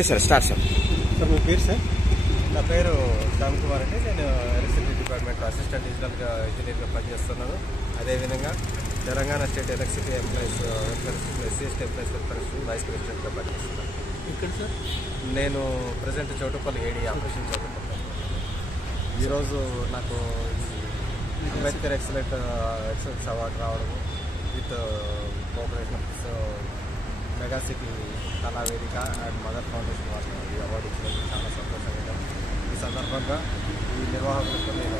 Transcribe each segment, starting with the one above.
Yes sir, start sir. Sir మీ పేరు sir? నా పేరు శ్యామ్ కుమార్ అండి. నేను ఎలక్ట్రిసిటీ డిపార్ట్మెంట్ అసిస్టెంట్ ఇంజనీర్గా పనిచేస్తున్నాను. అదేవిధంగా Telangana state electricity employees SC employees welfare vice ప్రెసిడెంట్గా పనిచేస్తున్నాను. ఇక్కడ సార్ నేను present Choutuppal AD operation Choutuppal. ఈరోజు నాకు అంబేద్కర్ ఎక్సలెన్స్ అవార్డు రావడము with cooperation mega city Kalavedika and mother foundation వాళ్ళు ఈ అవార్డు ఇచ్చినందుకు చాలా సంతోషంగా. ఈ సందర్భంగా ఈ నిర్వాహకులకు నేను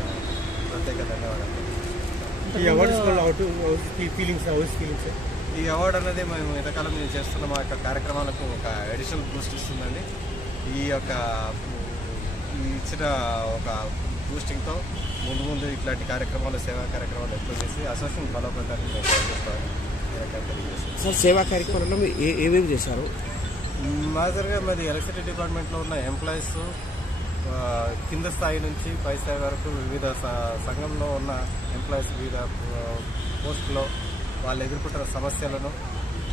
ప్రత్యేక ధన్యవాదాలు. ఈ అవార్డు ఫీలింగ్స్ ఈ అవార్డు అనేది మేము ఇంతకాలం మేము చేస్తున్న మా యొక్క కార్యక్రమాలకు ఒక అడిషనల్ బూస్ట్ ఇస్తుందండి. ఈ ఇచ్చిన ఒక బూస్టింగ్తో ముందు ఇట్లాంటి కార్యక్రమాలు సేవా కార్యక్రమాలు ఎక్కువ చేసి అసోసియేషన్ బలోపేతాన్ని మేము ప్రయత్నిస్తామని తెలియజేస్తాం. సార్, సేవా కార్యక్రమంలో ఏమేమి చేశారు? మాజర్గా మరి ఎలక్ట్రిసిటీ డిపార్ట్మెంట్లో ఉన్న ఎంప్లాయీస్ కింద స్థాయి నుంచి పై స్థాయి వరకు వివిధ సంఘంలో ఉన్న ఎంప్లాయీస్ వివిధ పోస్టులో వాళ్ళు ఎదుర్కొంటున్న సమస్యలను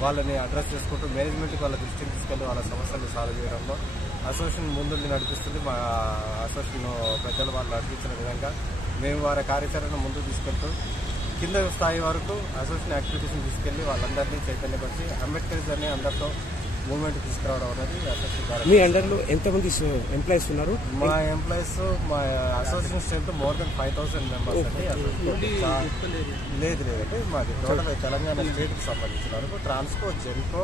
వాళ్ళని అడ్రస్ చేసుకుంటూ మేనేజ్మెంట్కి వాళ్ళ దృష్టికి తీసుకెళ్లి వాళ్ళ సమస్యలను సాల్వ్ చేయడంలో అసోసియేషన్ ముందుండి నడిపిస్తుంది. మా అసోసియేషన్ పెద్దలు వాళ్ళు నడిపించిన విధంగా మేము వారి కార్యాచరణ ముందుకు తీసుకెళ్తూ కింద స్థాయి వరకు అసోసియేషన్ యాక్టివిటీస్ని తీసుకెళ్లి వాళ్ళందరినీ చైతన్యపరిచి అంబేద్కరిజాన్ని అందరితో మూవ్మెంట్ తీసుకురావడం అనేది అసోసియేషన్ ద్వారా. మీ అండర్లో ఎంతమంది ఎంప్లాయీస్ ఉన్నారు? మా ఎంప్లాయీస్ మా association strength more than 5,000 members అండి. లేదంటే మాది టోటల్ తెలంగాణ స్టేట్కి సంబంధించిన వరకు ట్రాన్స్కో, జెన్కో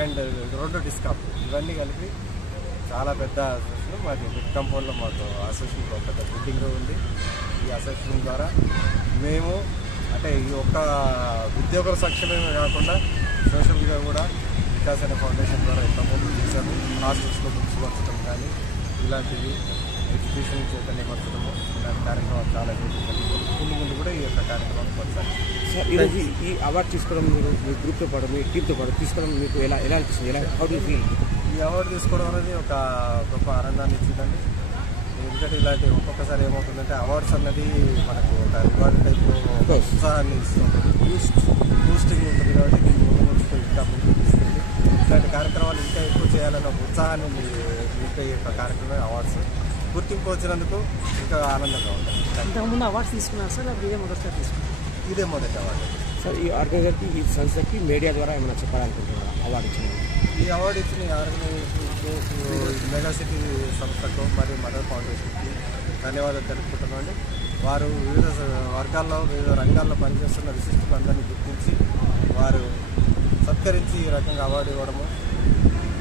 అండ్ 2 డిస్కాప్ ఇవన్నీ కలిపి చాలా పెద్ద అసోసియేషన్. మాది బిగ్ కంపౌండ్లో మాకు అసోసియేషన్ పెద్ద బిల్డింగ్ ఉంది. ఈ అసోసియేషన్ ద్వారా మేము అంటే ఈ ఒక్క ఉద్యోగుల సంక్షేమమే కాకుండా సోషల్గా కూడా వికాస్ అనే ఫౌండేషన్ ద్వారా ఎంతమంది చేశాము. హాస్టల్స్లో బుక్స్ పంచడం కానీ ఇలాంటివి ఎడ్యుకేషన్ చైతన్యపరచడము ఇలాంటి కార్యక్రమాలు చాలా ముందు కూడా ఈ యొక్క కార్యక్రమాలు కొనసాగుతాయి. సార్, ఈరోజు ఈ అవార్డు తీసుకోవడం మీరు మీ గ్రూప్తో పాటు మీ టీంతో పాటు తీసుకోవడం మీకు ఎలా అనిపిస్తుంది? How do you feel? ఈ అవార్డు తీసుకోవడం అనేది ఒక గొప్ప ఆనందాన్ని ఇచ్చిందండి. ఎందుకంటే ఇలాంటి ఒక్కొక్కసారి ఏమవుతుందంటే అవార్డ్స్ అన్నది మనకు ఒక రివార్డ్ టైప్ ఉత్సాహాన్ని ఇస్తుంది, బూస్టింగ్ ఉంటుంది. కాబట్టి దీన్ని ముందు ఇంకా ముందుకు తీసుకెళ్ళి ఇలాంటి కార్యక్రమాలు ఇంకా ఎక్కువ చేయాలన్న ఒక ఉత్సాహాన్ని నింపే యొక్క కార్యక్రమం అవార్డ్స్. గుర్తింపు వచ్చినందుకు ఇంకా ఆనందంగా ఉంటుంది. ఇంతకుముందు అవార్డ్స్ తీసుకున్నారు సార్, అప్పుడు ఇదే మొదటిసారి తీసుకున్నారు? ఇదే మొదటి అవార్డు సార్. ఈ ఆర్గనైజర్కి ఈ సంస్థకి మీడియా ద్వారా ఏమైనా చెప్పాలనుకుంటున్నారా అవార్డు ఇచ్చిన? ఈ అవార్డు ఇచ్చిన ఈ ఆర్గనైజేషన్కు మెగా సిటీ సంస్థకు మరియు మదర్ ఫౌండేషన్కి ధన్యవాదాలు తెలుపుకుంటున్నామండి. వారు వివిధ వర్గాల్లో వివిధ రంగాల్లో పనిచేస్తున్న విశిష్టులందరినీ గుర్తించి వారు సత్కరించి ఈ రకంగా అవార్డు ఇవ్వడము,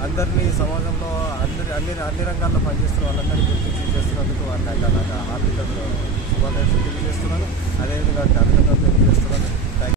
అందరినీ సమాజంలో అన్ని రంగాల్లో పనిచేస్తున్న వాళ్ళందరినీ గుర్తించి చేస్తున్నందుకు వారిని నాకు హార్దిక శుభాకాంక్షలు తెలియజేస్తున్నాను. అదేవిధంగా అభినందనలు తెలియజేస్తున్నాను.